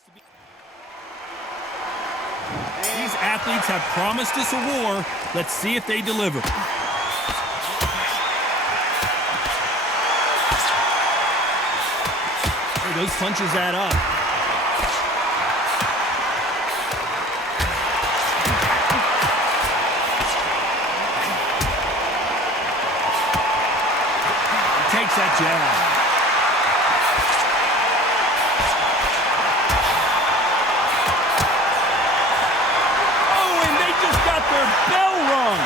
needs to be. These athletes have promised us a war. Let's see if they deliver. Hey, those punches add up. He takes that jab. Their bell rung.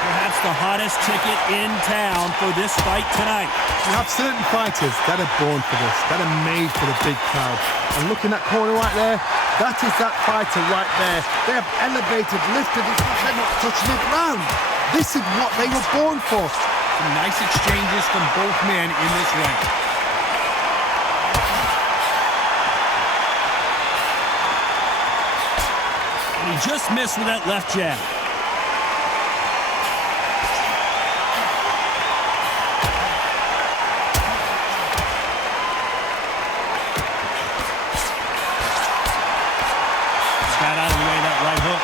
Perhaps the hottest ticket in town for this fight tonight. You have certain fighters that are born for this, that are made for the big crowd. And look in that corner right there, that is that fighter right there. They have elevated, lifted, they're not touching the ground. This is what they were born for. Some nice exchanges from both men in this round. And he just missed with that left jab. Got out of the way that right hook.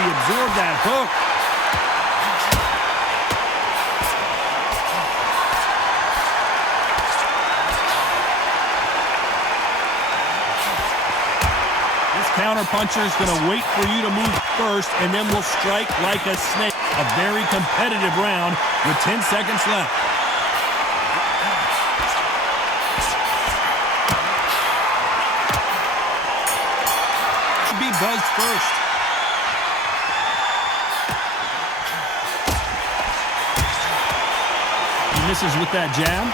Absorb that hook. This counter puncher is going to wait for you to move first, and then will strike like a snake. A very competitive round with 10 seconds left. Should be buzzed first. Misses with that jab.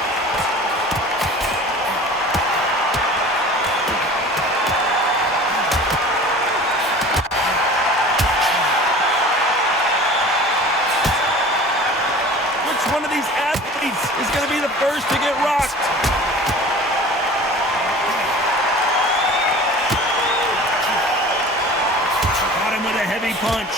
Which one of these athletes is going to be the first to get rocked? Got him with a heavy punch.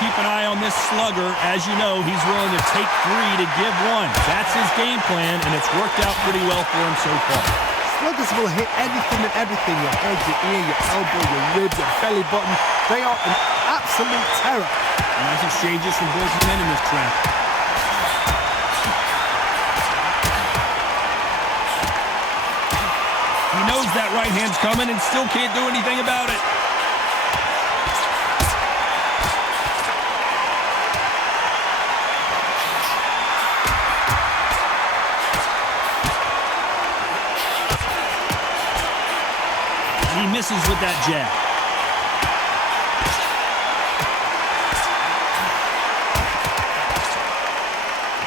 Keep an eye on this slugger. As you know, he's willing to take 3 to give 1. That's his game plan, and it's worked out pretty well for him so far. Sluggers will hit anything and everything. Your head, your ear, your elbow, your ribs, your belly button. They are an absolute terror. Nice exchanges from both men in this trap. He knows that right hand's coming and still can't do anything about it. He misses with that jab.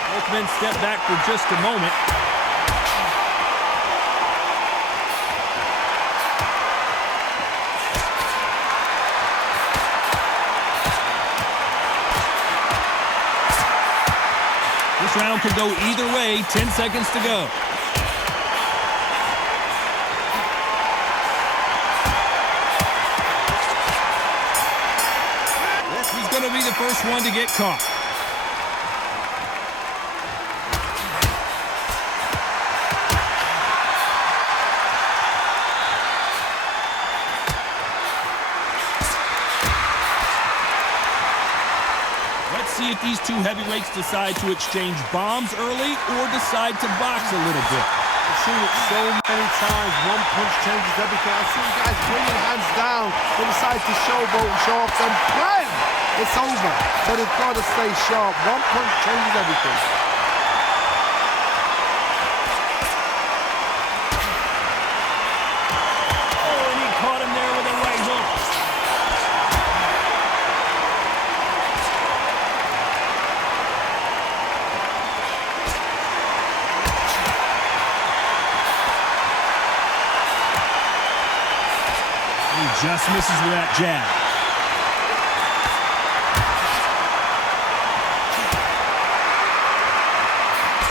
Both men step back for just a moment. This round could go either way. 10 seconds to go. Going to be the first one to get caught. Let's see if these two heavyweights decide to exchange bombs early or decide to box a little bit. I've seen it so many times. One punch changes everything. I've seen guys bringing hands down. They decide to showboat and show off them. Bam! It's over. So they've got to stay sharp. One punch changes everything. Oh, and he caught him there with a right hook. He just misses with that jab.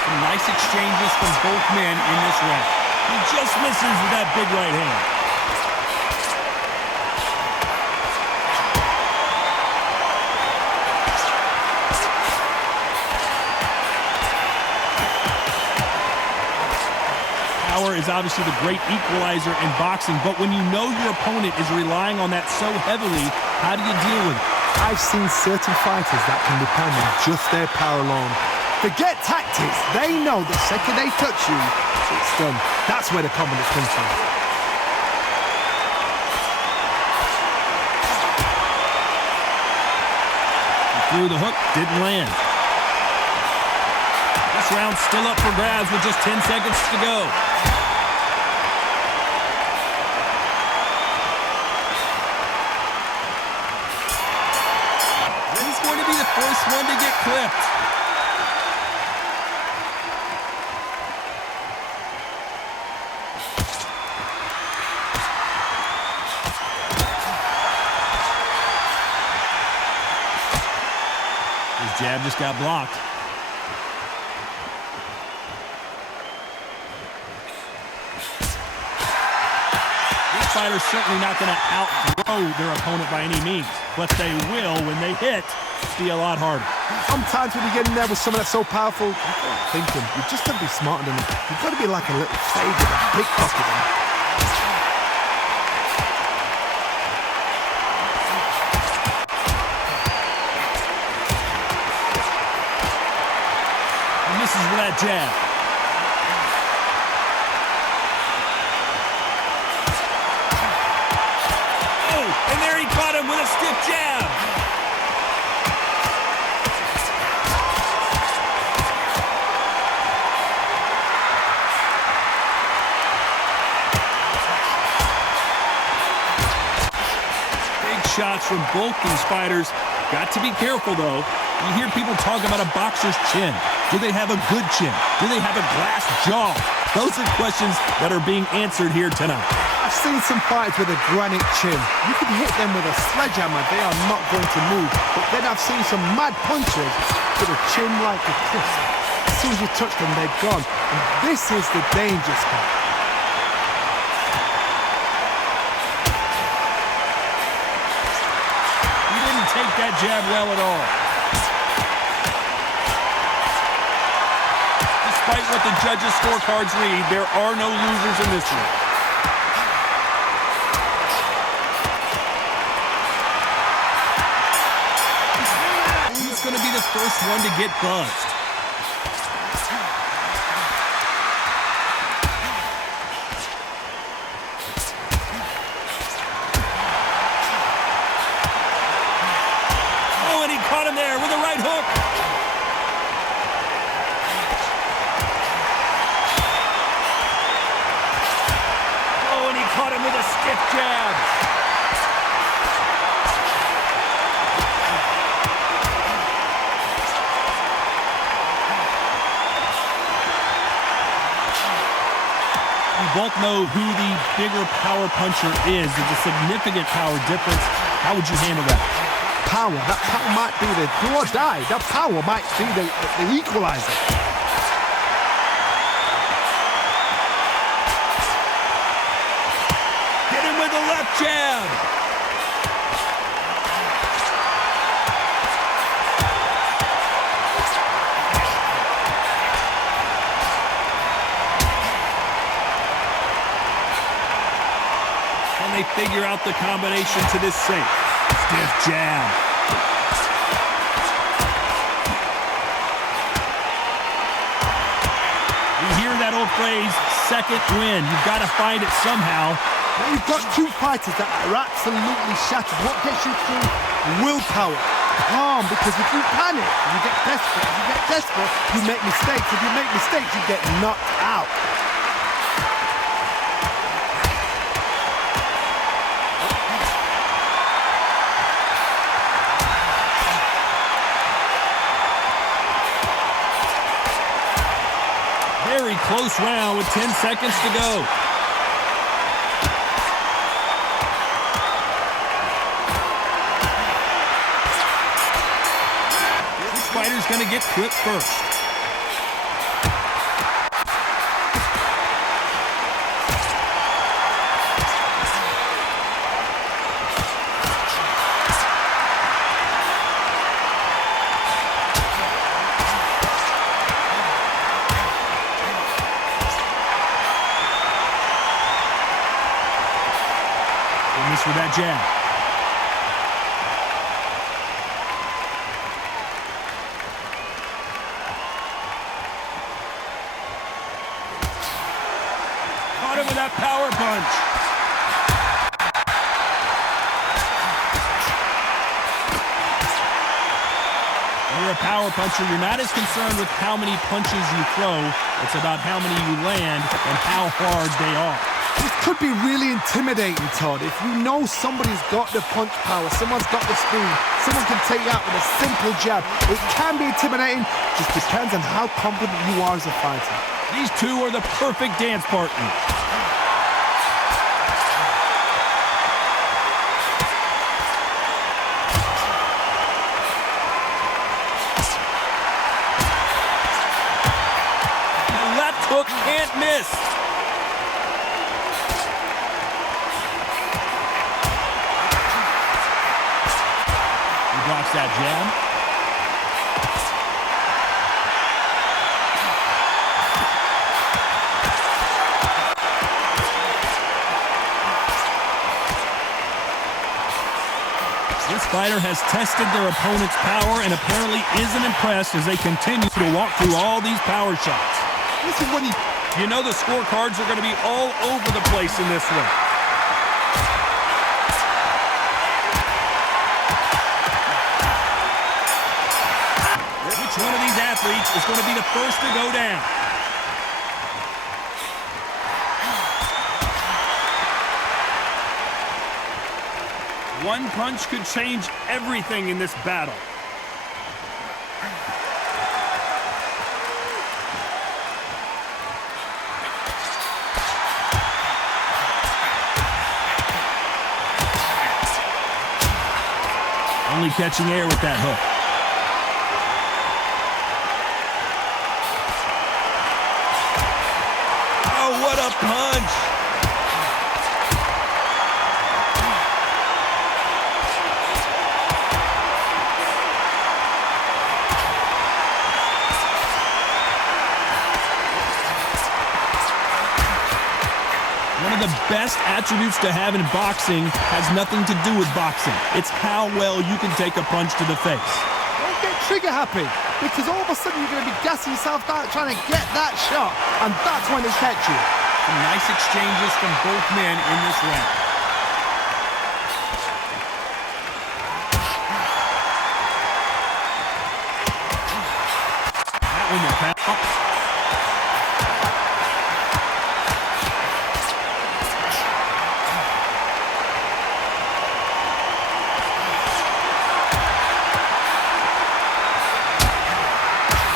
Some nice exchanges from both men in this round. He just misses with that big right hand. Power is obviously the great equalizer in boxing, but when you know your opponent is relying on that so heavily, how do you deal with it? I've seen certain fighters that can depend on just their power alone. Forget tactics. They know the second they touch you, it's done. That's where the confidence comes from. He threw the hook, didn't land. This round's still up for grabs with just 10 seconds to go. He's going to be the first one to get clipped. His jab just got blocked. Fighters certainly not going to outthrow their opponent by any means, but they will, when they hit, be a lot harder. Sometimes when you get in there with someone that's so powerful, you've got to think him. You've just got to be smarter than him. You've got to be like a little savior that pickpocket him. And this is with that jab. And there he caught him with a stiff jab. Big shots from both these fighters. Got to be careful, though. You hear people talk about a boxer's chin. Do they have a good chin? Do they have a glass jaw? Those are questions that are being answered here tonight. I've seen some fighters with a granite chin. You can hit them with a sledgehammer, they are not going to move. But then I've seen some mad punchers with a chin like a crisp. As soon as you touch them, they're gone. And this is the dangerous part. He didn't take that jab well at all. Despite what the judges' scorecards read, there are no losers in this one. He's going to be the first one to get buzzed. Oh, and he caught him there with a right hook. Caught him with a stiff jab. We both know who the bigger power puncher is. There's a significant power difference. How would you handle that? Power. That power might be the do or die. That power might be the equalizer. Jab. Can they figure out the combination to this sink? Stiff jab. You hear that old phrase, second win. You've got to find it somehow. Now you've got two fighters that are absolutely shattered. What gets you through? Willpower. Calm, because if you panic, you get desperate. If you get desperate, you make mistakes. If you make mistakes, you get knocked out. Very close round with 10 seconds to go. going to get clipped first. Miss with that jab. Caught him with that power punch. When you're a power puncher, you're not as concerned with how many punches you throw. It's about how many you land and how hard they are. This could be really intimidating, Todd. If you know somebody's got the punch power, someone's got the speed, someone can take you out with a simple jab. It can be intimidating, just depends on how confident you are as a fighter. These two are the perfect dance partners. The left hook can't miss. Blocks that jab. This fighter has tested their opponent's power and apparently isn't impressed as they continue to walk through all these power shots. This is when you know the scorecards are going to be all over the place in this one. Which one of these athletes is going to be the first to go down? One punch could change everything in this battle. Only catching air with that hook. What a punch! One of the best attributes to have in boxing has nothing to do with boxing. It's how well you can take a punch to the face. Don't get trigger happy, because all of a sudden you're going to be gassing yourself out trying to get that shot, and that's when they catch you. Some nice exchanges from both men in this round. That one will count.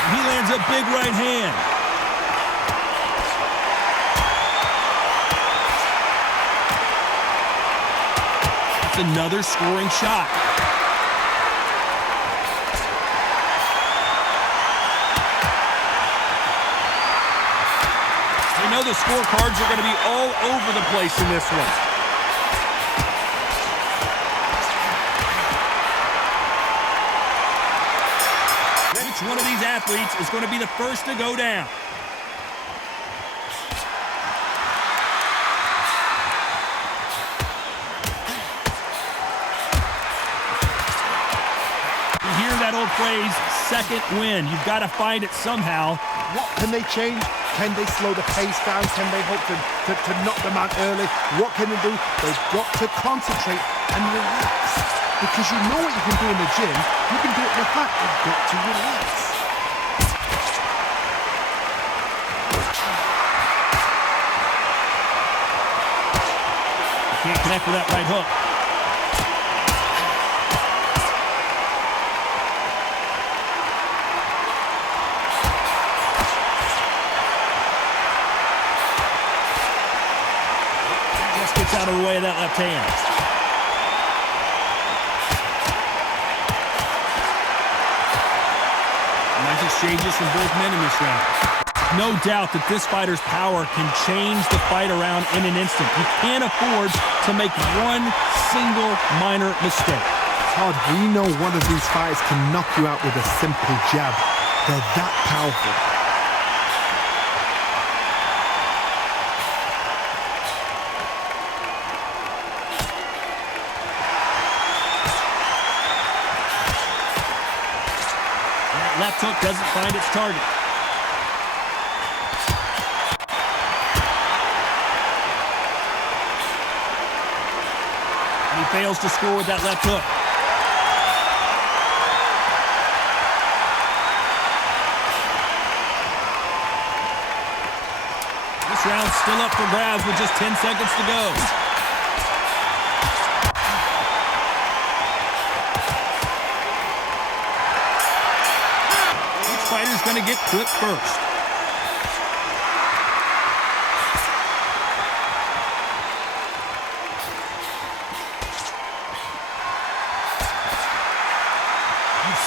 He lands a big right hand. Another scoring shot. You know the scorecards are going to be all over the place in this one. Which one of these athletes is going to be the first to go down? That old phrase, second win. You've got to find it somehow. What can they change? Can they slow the pace down? Can they hope to knock them out early? What can they do? They've got to concentrate and relax. Because you know what you can do in the gym. You can do it in the back. You've got to relax. You can't connect with that right hook. Gets out of the way of that left hand. exchanges from both men in this round. No doubt that this fighter's power can change the fight around in an instant. You can't afford to make one single minor mistake. Todd, we know one of these fighters can knock you out with a simple jab. They're that powerful. That left hook doesn't find its target. He fails to score with that left hook. This round's still up for grabs with just 10 seconds to go. Which fighter's going to get clipped first?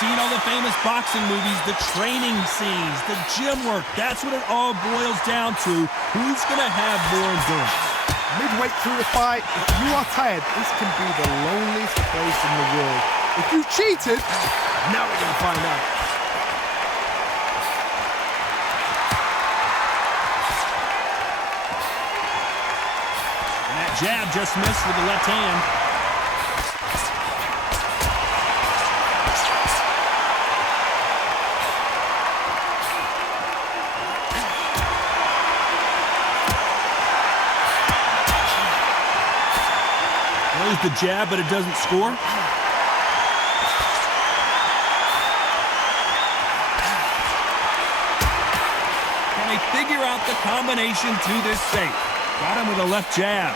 Seen all the famous boxing movies, the training scenes, the gym work. That's what it all boils down to. Who's going to have more endurance? Midway through the fight, if you are tired, this can be the loneliest place in the world. If you cheated, now we're going to find out. And that jab just missed with the left hand. The jab, but it doesn't score. Can they figure out the combination to this safe? Got him with a left jab.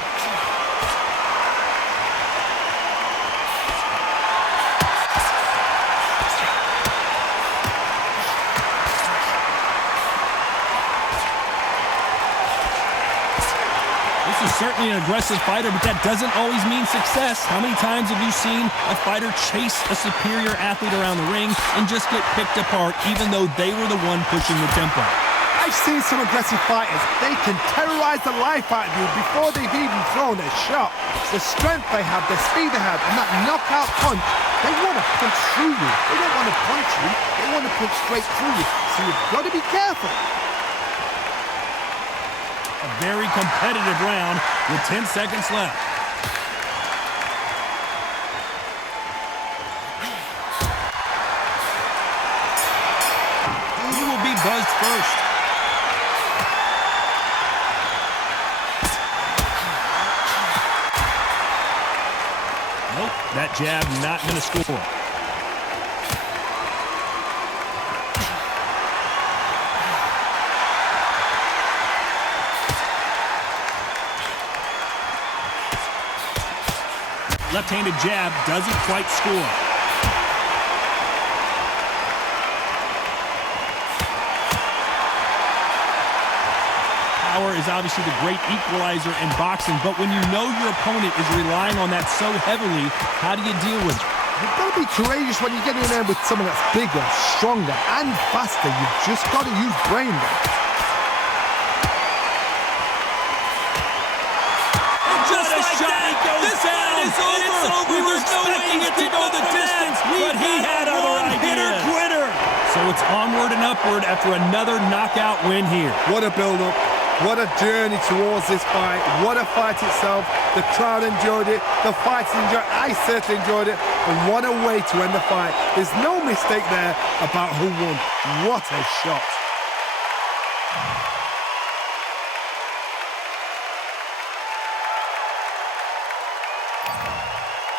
Certainly an aggressive fighter, but that doesn't always mean success. How many times have you seen a fighter chase a superior athlete around the ring and just get picked apart even though they were the one pushing the tempo? I've seen some aggressive fighters. They can terrorize the life out of you before they've even thrown a shot. The strength they have, the speed they have, and that knockout punch, they want to punch through you. They don't want to punch you. They want to punch straight through you. So you've got to be careful. A very competitive round with 10 seconds left. He will be buzzed first. Nope, that jab not going to score. Left-handed jab doesn't quite score. Power is obviously the great equalizer in boxing, but when you know your opponent is relying on that so heavily, how do you deal with it? You've got to be courageous when you get in there with someone that's bigger, stronger, and faster. You've just got to use brain there. So it's onward and upward after another knockout win here. What a build-up. What a journey towards this fight. What a fight itself. The crowd enjoyed it. The fighters enjoyed it. I certainly enjoyed it. And what a way to end the fight. There's no mistake there about who won. What a shot.